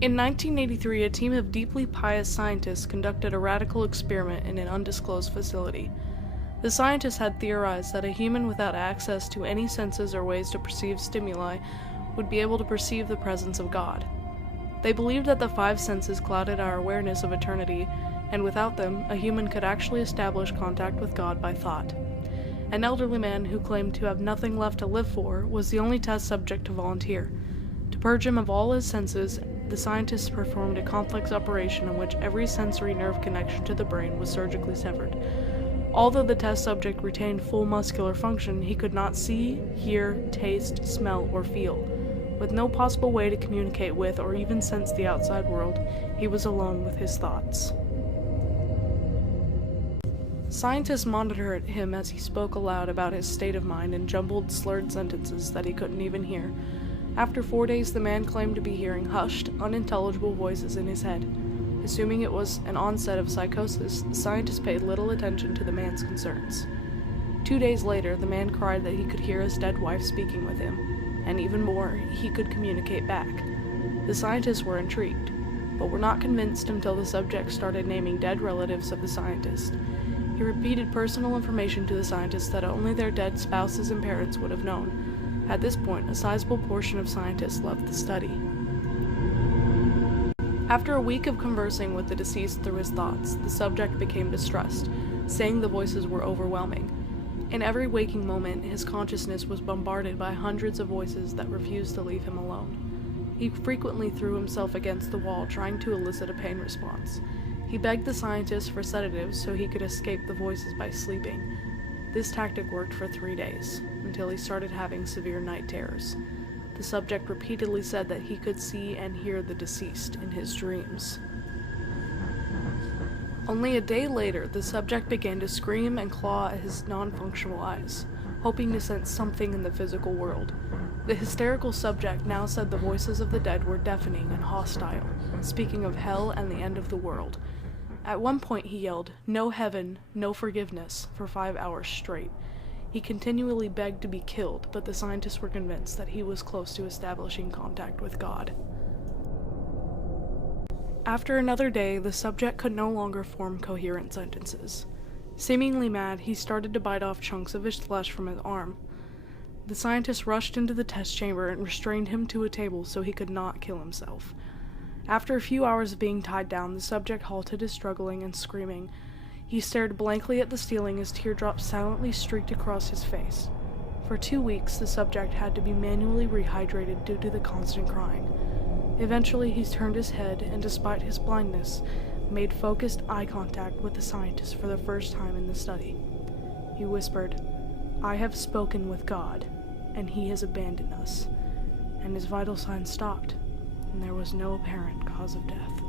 In 1983, a team of deeply pious scientists conducted a radical experiment in an undisclosed facility. The scientists had theorized that a human without access to any senses or ways to perceive stimuli would be able to perceive the presence of God. They believed that the five senses clouded our awareness of eternity, and without them, a human could actually establish contact with God by thought. An elderly man who claimed to have nothing left to live for was the only test subject to volunteer. To purge him of all his senses, the scientists performed a complex operation in which every sensory nerve connection to the brain was surgically severed. Although the test subject retained full muscular function, he could not see, hear, taste, smell, or feel. With no possible way to communicate with or even sense the outside world, he was alone with his thoughts. Scientists monitored him as he spoke aloud about his state of mind in jumbled, slurred sentences that he couldn't even hear. After 4 days, the man claimed to be hearing hushed, unintelligible voices in his head. Assuming it was an onset of psychosis, the scientists paid little attention to the man's concerns. 2 days later, the man cried that he could hear his dead wife speaking with him, and even more, he could communicate back. The scientists were intrigued, but were not convinced until the subject started naming dead relatives of the scientist. He repeated personal information to the scientists that only their dead spouses and parents would have known. At this point, a sizable portion of scientists left the study. After a week of conversing with the deceased through his thoughts, the subject became distressed, saying the voices were overwhelming. In every waking moment, his consciousness was bombarded by hundreds of voices that refused to leave him alone. He frequently threw himself against the wall, trying to elicit a pain response. He begged the scientists for sedatives so he could escape the voices by sleeping. This tactic worked for 3 days, until he started having severe night terrors. The subject repeatedly said that he could see and hear the deceased in his dreams. Only a day later, the subject began to scream and claw at his non-functional eyes, hoping to sense something in the physical world. The hysterical subject now said the voices of the dead were deafening and hostile, speaking of hell and the end of the world. At one point he yelled, "No heaven, no forgiveness," for 5 hours straight. He continually begged to be killed, but the scientists were convinced that he was close to establishing contact with God. After another day, the subject could no longer form coherent sentences. Seemingly mad, he started to bite off chunks of his flesh from his arm. The scientists rushed into the test chamber and restrained him to a table so he could not kill himself. After a few hours of being tied down, the subject halted his struggling and screaming. He stared blankly at the ceiling as teardrops silently streaked across his face. For 2 weeks, the subject had to be manually rehydrated due to the constant crying. Eventually, he turned his head and, despite his blindness, made focused eye contact with the scientist for the first time in the study. He whispered, "I have spoken with God, and he has abandoned us," and his vital signs stopped, and there was no apparent cause of death.